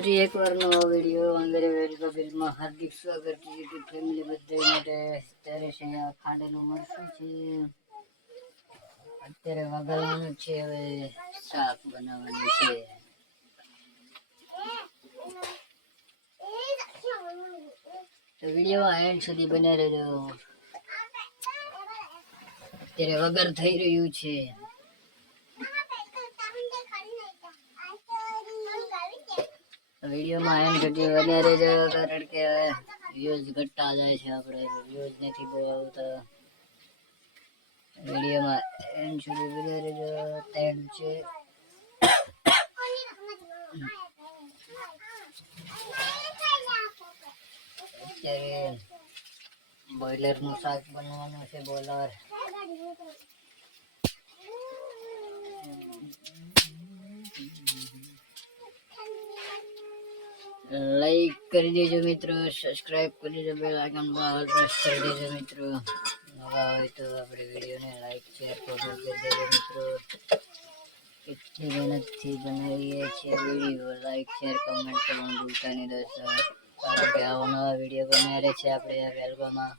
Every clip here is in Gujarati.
ફરી એકવાર નવો વિડીયો અંદર વેલકમ હાર્દિક સ્વાગત છે યુટ્યુબ ફેમિલી બધા માટે. અત્યારે છે ખાંડનું મરચું છે, અત્યારે વઘારવાનું છે, હવે શાક બનાવવાનું છે. તો વિડીયોમાં એન્ડ સુધી બને રહેજો. અત્યારે વઘાર થઈ રહ્યું છે. વિડીયોમાં એન્ડ સુધી બને રહેજો, કારણ કે વ્યૂઝ ઘટતા જાય છે. આપણે વ્યૂઝ નથી બહુ આવતા. વિડીયોમાં એન્ડ સુધી બને રહેજો. થેન્ક છે. અત્યારે બોઈલર નું શાક બનવાનું છે. બોઈલર લાઈક કરી દેજો મિત્રો, સબસ્ક્રાઇબ કરી દેજો, બેલ આઇકન પર પ્રેસ કરી દેજો મિત્રો. નવા હોય તો આપણે વિડીયોને લાઈક શેર કરી દેજો મિત્રો. કેટલી મહેનતથી બનાવીએ છીએ વિડીયો. લાઈક શેર કમેન્ટ કરવાનું ભૂલતા નહીં દોસ્તો, કારણ કે આવા નવા વિડીયો બનાવે છે આપણે આ વેલગોમાં.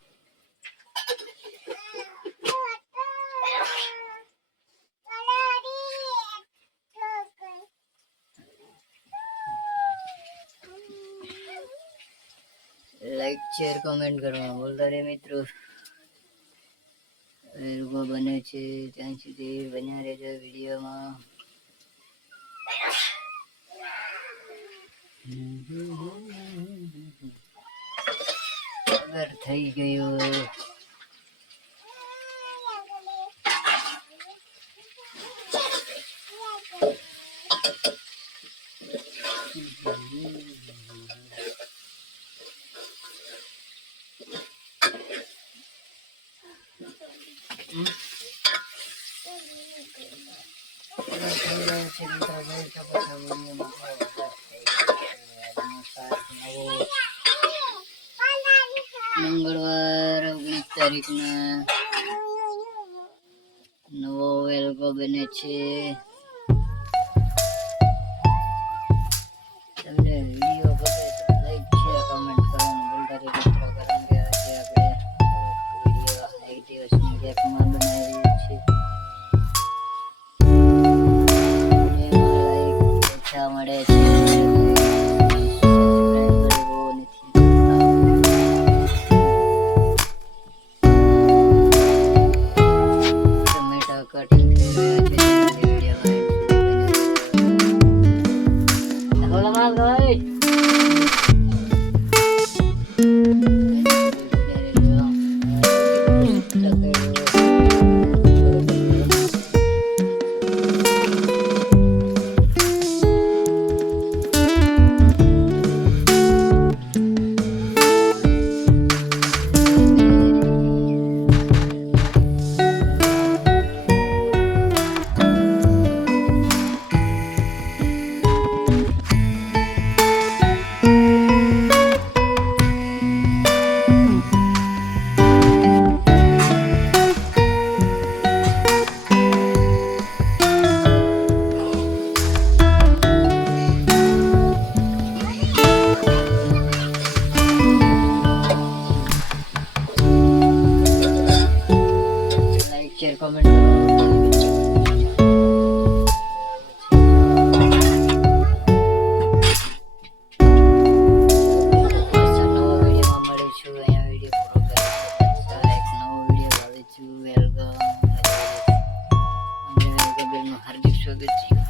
લાઈક શેર કમેન્ટ કરવાનું ભૂલતા નહીં મિત્રો. વેલગો બને છે ત્યાં સુધી બન્યા રહેજો વિડીયોમાં. અગર થઈ ગયું મંગળવાર 19 તારીખના નવો વેલગો બને છે. તમને વિડીયો ગમે તો લાઈક શેર કમેન્ટ કરવાનું ભૂલતા નહીં મિત્રો, કારણ કે આજે આપણે વિડીયો એક દિવસની ગેપમાં બનાવી છે. મળે છે ટમેટા કટિંગ થઈ રહ્યા છે શેર કમેન્ટ હાર્દિક સ્વાગત છે.